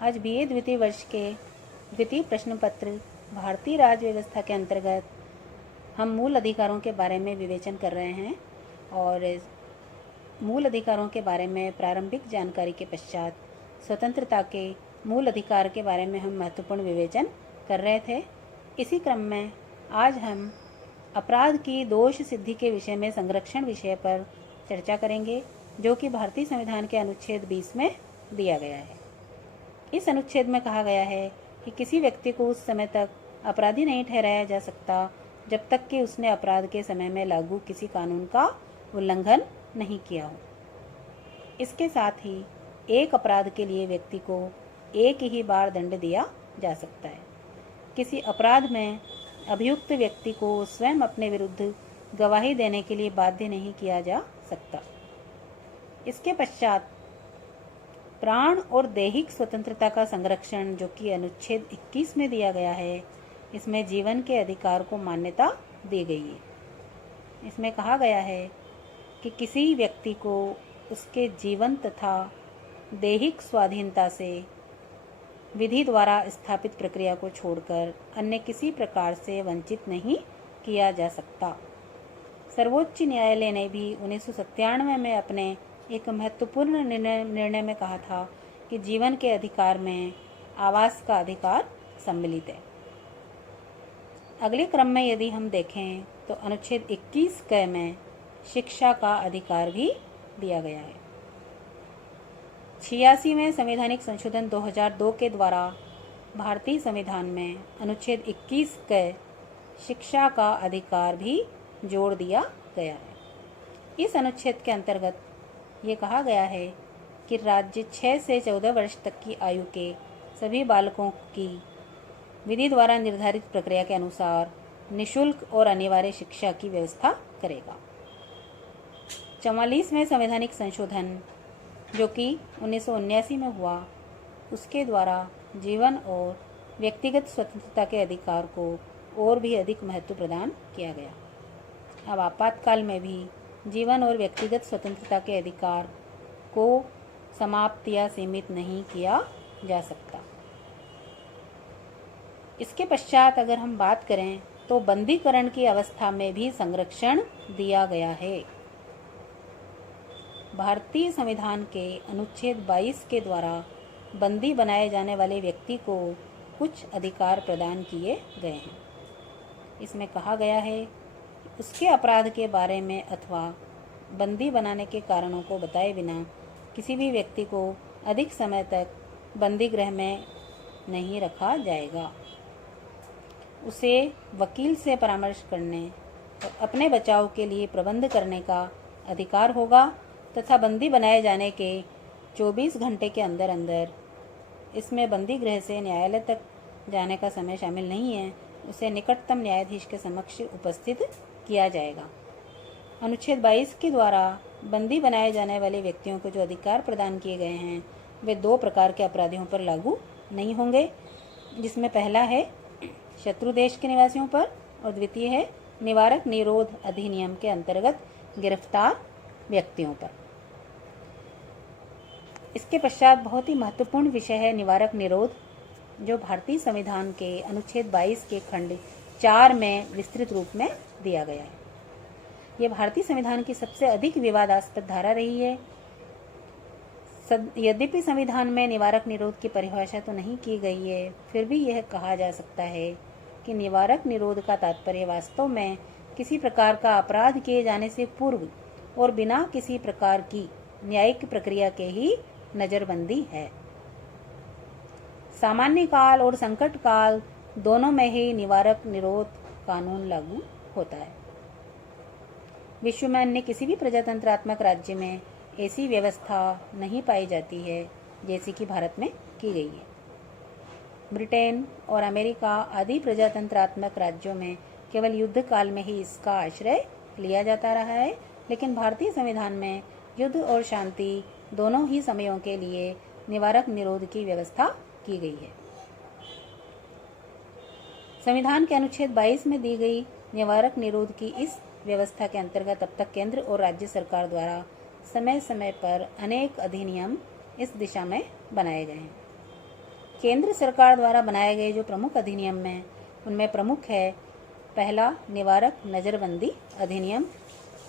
आज बीए द्वितीय वर्ष के द्वितीय प्रश्न पत्र भारतीय राज्य व्यवस्था के अंतर्गत हम मूल अधिकारों के बारे में विवेचन कर रहे हैं और मूल अधिकारों के बारे में प्रारंभिक जानकारी के पश्चात स्वतंत्रता के मूल अधिकार के बारे में हम महत्वपूर्ण विवेचन कर रहे थे। इसी क्रम में आज हम अपराध की दोष सिद्धि के विषय में संरक्षण विषय पर चर्चा करेंगे, जो कि भारतीय संविधान के अनुच्छेद 20 में दिया गया है। इस अनुच्छेद में कहा गया है कि किसी व्यक्ति को उस समय तक अपराधी नहीं ठहराया जा सकता जब तक कि उसने अपराध के समय में लागू किसी कानून का उल्लंघन नहीं किया हो। इसके साथ ही एक अपराध के लिए व्यक्ति को एक ही बार दंड दिया जा सकता है। किसी अपराध में अभियुक्त व्यक्ति को स्वयं अपने विरुद्ध गवाही देने के लिए बाध्य नहीं किया जा सकता। इसके पश्चात प्राण और दैहिक स्वतंत्रता का संरक्षण, जो कि अनुच्छेद 21 में दिया गया है, इसमें जीवन के अधिकार को मान्यता दी गई है। इसमें कहा गया है कि किसी व्यक्ति को उसके जीवन तथा दैहिक स्वाधीनता से विधि द्वारा स्थापित प्रक्रिया को छोड़कर अन्य किसी प्रकार से वंचित नहीं किया जा सकता। सर्वोच्च न्यायालय ने भी 1997 में अपने एक महत्वपूर्ण निर्णय में कहा था कि जीवन के अधिकार में आवास का अधिकार सम्मिलित है। अगले क्रम में यदि हम देखें तो अनुच्छेद 21 क में शिक्षा का अधिकार भी दिया गया है। 86वें संवैधानिक संशोधन 2002 के द्वारा भारतीय संविधान में अनुच्छेद 21 क शिक्षा का अधिकार भी जोड़ दिया गया है। इस अनुच्छेद के अंतर्गत ये कहा गया है कि राज्य 6 से 14 वर्ष तक की आयु के सभी बालकों की विधि द्वारा निर्धारित प्रक्रिया के अनुसार निःशुल्क और अनिवार्य शिक्षा की व्यवस्था करेगा। 44वें संवैधानिक संशोधन, जो कि 1979 में हुआ, उसके द्वारा जीवन और व्यक्तिगत स्वतंत्रता के अधिकार को और भी अधिक महत्व प्रदान किया गया। अब आपातकाल में भी जीवन और व्यक्तिगत स्वतंत्रता के अधिकार को समाप्त या सीमित नहीं किया जा सकता। इसके पश्चात अगर हम बात करें तो बंदीकरण की अवस्था में भी संरक्षण दिया गया है। भारतीय संविधान के अनुच्छेद 22 के द्वारा बंदी बनाए जाने वाले व्यक्ति को कुछ अधिकार प्रदान किए गए हैं। इसमें कहा गया है उसके अपराध के बारे में अथवा बंदी बनाने के कारणों को बताए बिना किसी भी व्यक्ति को अधिक समय तक बंदी गृह में नहीं रखा जाएगा। उसे वकील से परामर्श करने और अपने बचाव के लिए प्रबंध करने का अधिकार होगा तथा बंदी बनाए जाने के 24 घंटे के अंदर अंदर, इसमें बंदी गृह से न्यायालय तक जाने का समय शामिल नहीं है, उसे निकटतम न्यायाधीश के समक्ष उपस्थित किया जाएगा। अनुच्छेद 22 के द्वारा बंदी बनाए जाने वाले व्यक्तियों को जो अधिकार प्रदान किए गए हैं वे 2 प्रकार के अपराधियों पर लागू नहीं होंगे, जिसमें पहला है शत्रु देश के निवासियों पर और द्वितीय है निवारक निरोध अधिनियम के अंतर्गत गिरफ्तार व्यक्तियों पर। इसके पश्चात बहुत ही महत्वपूर्ण विषय है निवारक निरोध, जो भारतीय संविधान के अनुच्छेद 22 के खंड 4 में विस्तृत रूप में दिया गया है। यह भारतीय संविधान की सबसे अधिक विवादास्पद धारा रही है। यद्यपि संविधान में निवारक निरोध की परिभाषा तो नहीं की गई है, फिर भी यह कहा जा सकता है कि निवारक निरोध का तात्पर्य वास्तव में किसी प्रकार का अपराध किए जाने से पूर्व और बिना किसी प्रकार की न्यायिक प्रक्रिया के ही नजरबंदी है। सामान्य काल और संकट काल दोनों में ही निवारक निरोध कानून लागू होता है। विश्व में अन्य किसी भी प्रजातंत्रात्मक राज्य में ऐसी व्यवस्था नहीं पाई जाती है जैसी कि भारत में की गई है। ब्रिटेन और अमेरिका आदि प्रजातंत्रात्मक राज्यों में केवल युद्ध काल में ही इसका आश्रय लिया जाता रहा है, लेकिन भारतीय संविधान में युद्ध और शांति दोनों ही समयों के लिए निवारक निरोध की व्यवस्था की गई है। संविधान के अनुच्छेद 22 में दी गई निवारक निरोध की इस व्यवस्था के अंतर्गत अब तक केंद्र और राज्य सरकार द्वारा समय समय पर अनेक अधिनियम इस दिशा में बनाए गए हैं। केंद्र सरकार द्वारा बनाए गए जो प्रमुख अधिनियम हैं उनमें प्रमुख है पहला, निवारक नज़रबंदी अधिनियम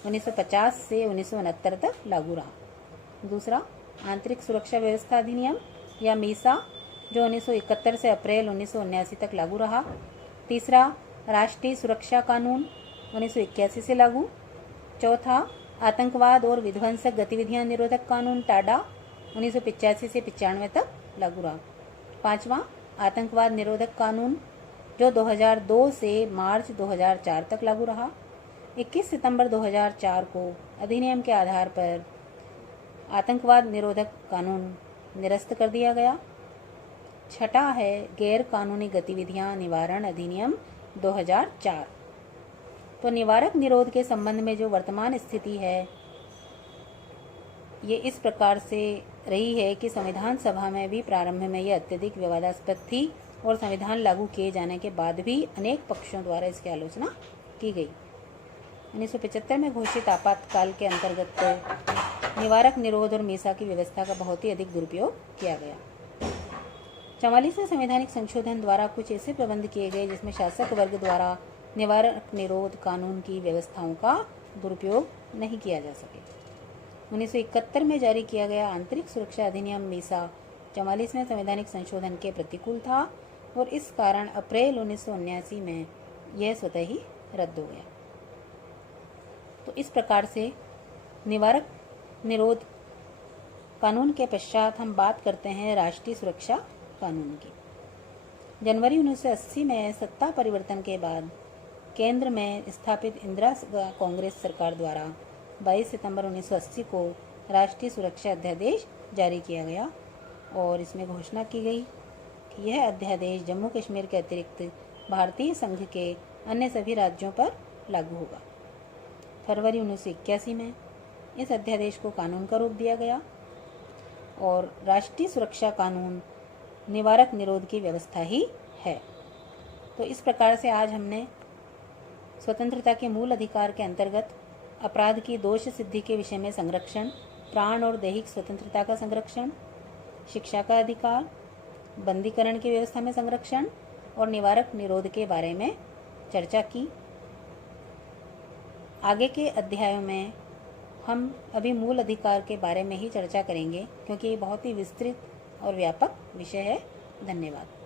1950 से 1969 तक लागू रहा। दूसरा, आंतरिक सुरक्षा व्यवस्था अधिनियम या मीसा जो 1971 से अप्रैल 1979 तक लागू रहा। तीसरा, राष्ट्रीय सुरक्षा कानून 1981 से लागू। चौथा, आतंकवाद और विध्वंसक गतिविधियां निरोधक कानून टाडा 1985 से 95 तक लागू रहा। पांचवा, आतंकवाद निरोधक कानून जो 2002 से मार्च 2004 तक लागू रहा। 21 सितंबर 2004 को अधिनियम के आधार पर आतंकवाद निरोधक कानून निरस्त कर दिया गया। छठा है गैर कानूनी गतिविधियां निवारण अधिनियम 2004। तो निवारक निरोध के संबंध में जो वर्तमान स्थिति है ये इस प्रकार से रही है कि संविधान सभा में भी प्रारंभ में यह अत्यधिक विवादास्पद थी और संविधान लागू किए जाने के बाद भी अनेक पक्षों द्वारा इसकी आलोचना की गई। 1975 में घोषित आपातकाल के अंतर्गत निवारक निरोध और मीसा की व्यवस्था का बहुत ही अधिक दुरुपयोग किया गया। 44वें संवैधानिक संशोधन द्वारा कुछ ऐसे प्रबंध किए गए जिसमें शासक वर्ग द्वारा निवारक निरोध कानून की व्यवस्थाओं का दुरुपयोग नहीं किया जा सके। 1971 में जारी किया गया आंतरिक सुरक्षा अधिनियम मीसा 44वें संवैधानिक संशोधन के प्रतिकूल था और इस कारण अप्रैल 1979 में यह स्वतः ही रद्द हो गया। तो इस प्रकार से निवारक निरोध कानून के पश्चात हम बात करते हैं राष्ट्रीय सुरक्षा कानून की। जनवरी 1980 में सत्ता परिवर्तन के बाद केंद्र में स्थापित इंदिरा कांग्रेस सरकार द्वारा 22 सितंबर 1980 को राष्ट्रीय सुरक्षा अध्यादेश जारी किया गया और इसमें घोषणा की गई कि यह अध्यादेश जम्मू कश्मीर के अतिरिक्त भारतीय संघ के अन्य सभी राज्यों पर लागू होगा। फरवरी 1981 में इस अध्यादेश को कानून का रूप दिया गया और राष्ट्रीय सुरक्षा कानून निवारक निरोध की व्यवस्था ही है। तो इस प्रकार से आज हमने स्वतंत्रता के मूल अधिकार के अंतर्गत अपराध की दोष सिद्धि के विषय में संरक्षण, प्राण और दैहिक स्वतंत्रता का संरक्षण, शिक्षा का अधिकार, बंदीकरण की व्यवस्था में संरक्षण और निवारक निरोध के बारे में चर्चा की। आगे के अध्यायों में हम अभी मूल अधिकार के बारे में ही चर्चा करेंगे क्योंकि ये बहुत ही विस्तृत और व्यापक विषय है। धन्यवाद।